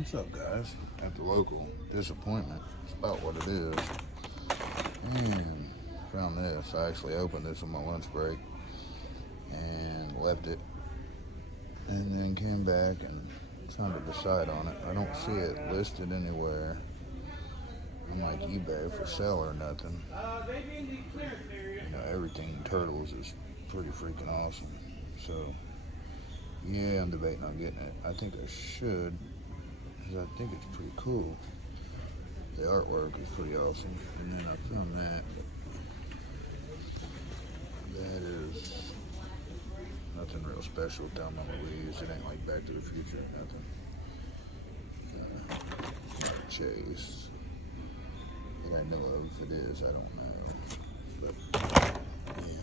What's up, guys? At the local disappointment. It's about what it is. And found this. I actually opened this on my lunch break and left it. And then came back and trying to decide on it. I don't see it listed anywhere on like eBay for sale or nothing. You know, everything Turtles is pretty freaking awesome. So, yeah, I'm debating on getting it. I think I should, because I think it's pretty cool. The artwork is pretty awesome. And then I found that. That is nothing real special down on Louise. It ain't like Back to the Future or nothing. Chase. That I know of. If it is, I don't know. But, yeah,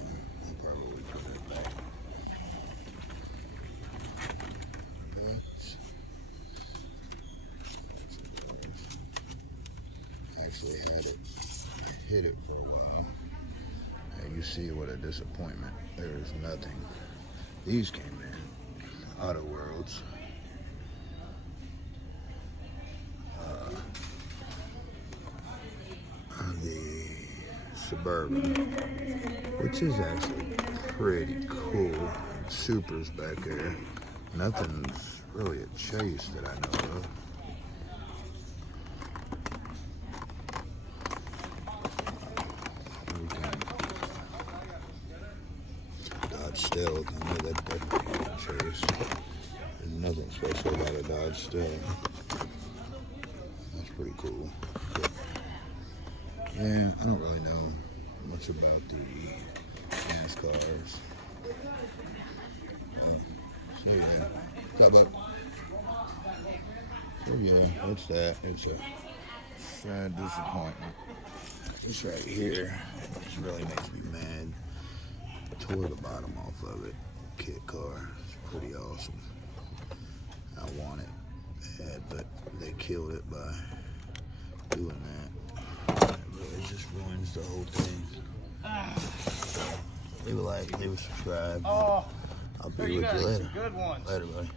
I'll probably put it back. I actually had it. I hid it for a while. And you see what a disappointment. There is nothing. These came in. Auto Worlds. The Suburban, which is actually pretty cool. Supers back there. Nothing's really a Chase that I know of. Dodge Stealth. I know that definitely ain't a Chase. There's nothing special about a Dodge Stealth. That's pretty cool. Yeah, I don't really know much about the NASCARs. So yeah, what's up, bud? So yeah, what's that? It's a sad disappointment. This right here, this really makes me mad. I tore the bottom off of it. Kit car, it's pretty awesome. I want it bad, but they killed it by doing that. It just ruins the whole thing. Leave a like, leave a subscribe. I'll be with you later. Later, buddy.